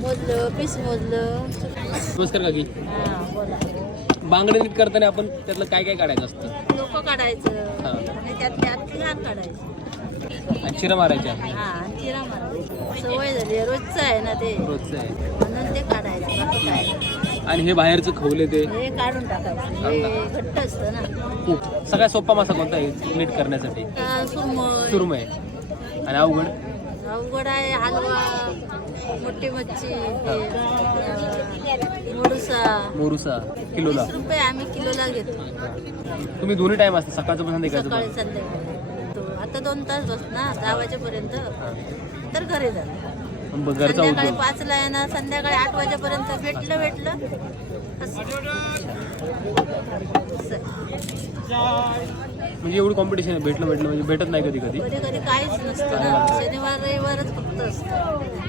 मोजलं piece मोजलं. नमस्कार काकी. हा बोला. बांगडे नीट करताना आपण त्यातलं काय काय काढायचं असतं? डोकं काढायचं हा. आणि त्यातले आतली घाण काढायची. आणि चिरा मारायच्या. हा आणि चिरा मारायची. सवय झाली रोजचं आहे ना ते, रोजचं आहे. म्हणून ते काढायचं. बाकी काय नाही. आणि हे बाहेरचं खवले ते हे काढून टाकायचं. हे घट्ट असतं ना. खूप सगळ्यात सोपा मासा कोणता आहे नीट करण्यासाठी? सुरमई. सुरमई. आणि अवघड? अवघड आहे हलवा, मोठी मच्छी, मोरुसा किलोला. 20 रुपये आम्ही किलोला घेतो. तुम्ही दोन्ही टाइम असतं सकाळचं पण संध्याकाळचं सकाळी पण? संध्याकाळी. आता 2 तास बसणार 10 वाजेपर्यंत तर घरी जाणार. घरचा संध्याकाळी उद्योग. 5ला येणार, संध्याकाळी 8 वाजेपर्यंत भेटलं असं. म्हणजे एवढी कॉम्पिटिशन आहे भेटलं म्हणजे भेटत नाही कधी कधी. कधी कधी काहीच नसतं ना. शनिवार रविवारच फक्त असतं.